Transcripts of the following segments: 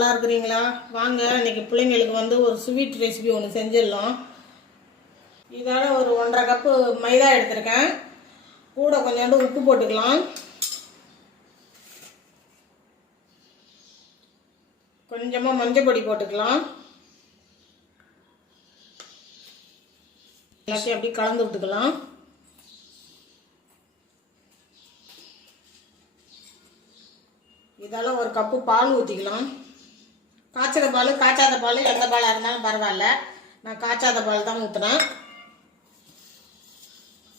நல்லா இருக்கிறீங்களா? வாங்க இன்னைக்கு பிள்ளைங்களுக்கு வந்து ஒரு ஸ்வீட் ரெசிபி ஒன்று செஞ்சிடலாம். இதோட ஒரு 1.5 கப்பு மைதா எடுத்திருக்கேன். கூட கொஞ்சோண்டு உப்பு போட்டுக்கலாம். கொஞ்சமாக மஞ்சள் பொடி போட்டுக்கலாம். எல்லாத்தையும் அப்படியே கலந்து விட்டுக்கலாம். இதெல்லாம் ஒரு கப்பு பால் ஊற்றிக்கலாம். காய்ச்சத பால் காய்ச்சாத பால் எந்த பாலாக இருந்தாலும் பரவாயில்ல. நான் காய்ச்சாத பால் தான் ஊற்றுனேன்.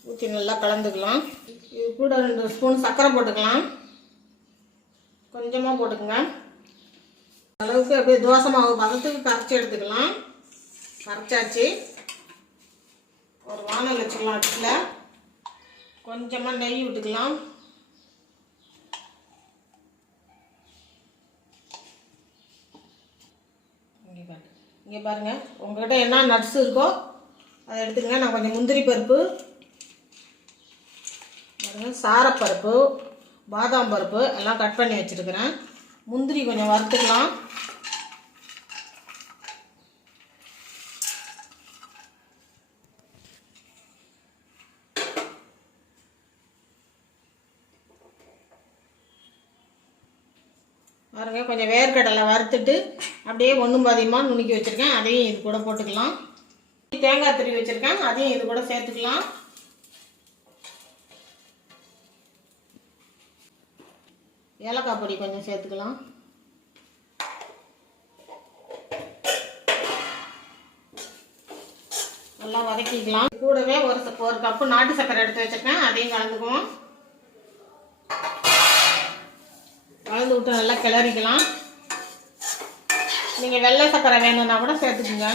ஊற்றி நல்லா கலந்துக்கலாம். இது கூட 2 ஸ்பூன் சர்க்கரை போட்டுக்கலாம். கொஞ்சமாக போட்டுக்கோங்க. அளவுக்கு அப்படியே தோசை மாவு பதத்துக்கு கரைச்சி எடுத்துக்கலாம். கரைச்சாச்சு. ஒரு வானல் வச்சுக்கலாம். அடுப்பில் கொஞ்சமாக நெய் விட்டுக்கலாம். இங்கே பாருங்கள், உங்கள்கிட்ட என்ன நட்ஸ் இருக்கோ அதை எடுத்துக்கங்க. நான் கொஞ்சம் முந்திரி பருப்பு, பாருங்கள் சாரப்பருப்பு, பாதாம் பருப்பு எல்லாம் கட் பண்ணி வச்சுருக்கிறேன். முந்திரி கொஞ்சம் வறுத்துக்கலாம். பாருங்கள், கொஞ்சம் வேர்க்கடலை வறுத்துட்டு அப்படியே ஒன்றும் பாதியமாக நுணுக்கி வச்சுருக்கேன். அதையும் இது கூட போட்டுக்கலாம். தேங்காய் துருவி வச்சுருக்கேன், அதையும் இது கூட சேர்த்துக்கலாம். ஏலக்காய் பொடி கொஞ்சம் சேர்த்துக்கலாம். நல்லா வதக்கிக்கலாம். கூடவே ஒரு கப்பு நாட்டு சர்க்கரை எடுத்து வச்சுருக்கேன், அதையும் கலந்துக்குவோம். கலந்து விட்டு நல்லா கிளறிக்கலாம். நீங்கள் வெள்ளை சர்க்கரை வேணும்னா கூட சேர்த்துக்குங்க.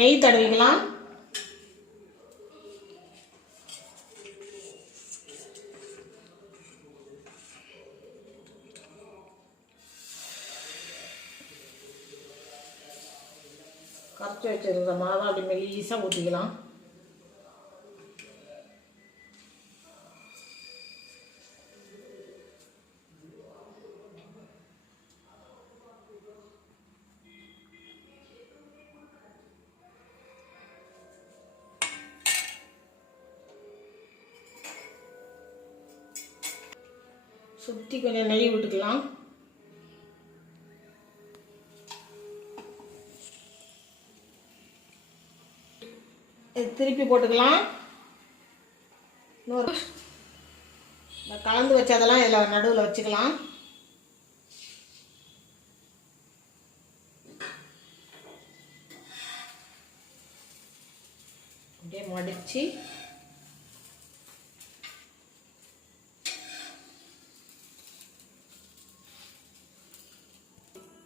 நெய் தடவிக்கலாம். கரைச்சி வச்சிருக்கிற மாவை அப்படி மெல்லிசாக ஊற்றிக்கலாம். சுற்றி கொஞ்சம் நெய் விட்டுக்கலாம். திருப்பி போட்டுக்கலாம். இன்னொரு கலந்து வச்சதெல்லாம் இதில் நடுவில் வச்சுக்கலாம். அப்படியே மடித்து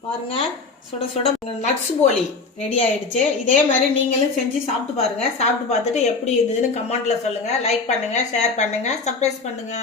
பாருங்க, சுட சுட நட்ஸ் போலி ரெடி ஆயிடுச்சு. இதே மாதிரி நீங்களும் செஞ்சு சாப்பிட்டு பாருங்க. சாப்பிட்டு பார்த்துட்டு எப்படி இருந்ததுன்னு கமெண்ட்ல சொல்லுங்க. லைக் பண்ணுங்க, ஷேர் பண்ணுங்க, சப்ஸ்கிரைப் பண்ணுங்க.